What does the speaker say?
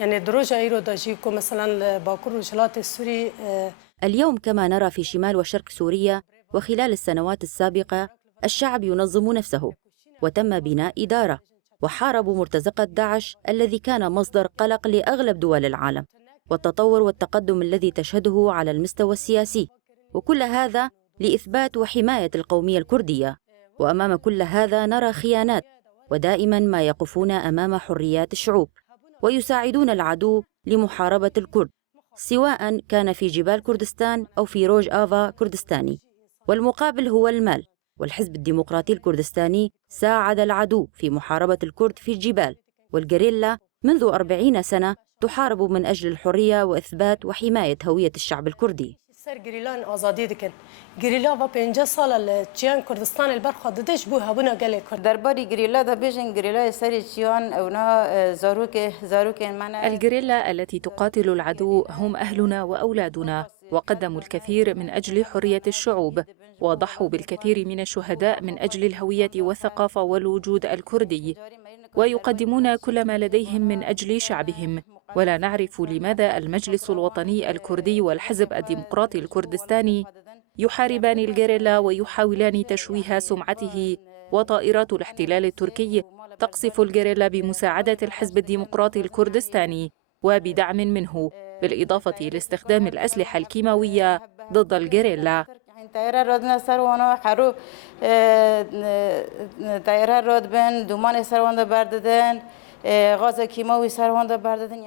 يعني دروجة ايرو داجيكو مثلا باكور وجلات السوري. اليوم كما نرى في شمال وشرق سوريا وخلال السنوات السابقة الشعب ينظم نفسه، وتم بناء إدارة، وحاربوا مرتزقة داعش الذي كان مصدر قلق لأغلب دول العالم، والتطور والتقدم الذي تشهده على المستوى السياسي، وكل هذا لإثبات وحماية القومية الكردية. وأمام كل هذا نرى خيانات، ودائما ما يقفون أمام حريات الشعوب ويساعدون العدو لمحاربة الكرد، سواء كان في جبال كردستان أو في روج آفا كردستاني، والمقابل هو المال. والحزب الديمقراطي الكردستاني ساعد العدو في محاربة الكرد في الجبال، والجريلا منذ 40 سنة تحارب من أجل الحرية وإثبات وحماية هوية الشعب الكردي. سر جريلان آزادی دکن. جریلا و 50 سال چیان کردستان البرخا ددش بو هبونا گله کرد. درباري جريلا ده بيجن جريلا سري تشيون أونا زاروك معنا. الجريلا التي تقاتل العدو هم أهلنا وأولادنا، وقدموا الكثير من أجل حرية الشعوب، وضحوا بالكثير من الشهداء من أجل الهوية والثقافة والوجود الكردي، ويقدمون كل ما لديهم من أجل شعبهم. ولا نعرف لماذا المجلس الوطني الكردي والحزب الديمقراطي الكردستاني يحاربان الجريلا ويحاولان تشويه سمعته. وطائرات الاحتلال التركي تقصف الجريلا بمساعدة الحزب الديمقراطي الكردستاني وبدعم منه، بالإضافة لاستخدام الأسلحة الكيماوية ضد الجريلا. طيارة رادنا سروانو حرو طيارة راد بن دومان سروان برددن غاز كيماوي سروان برددن.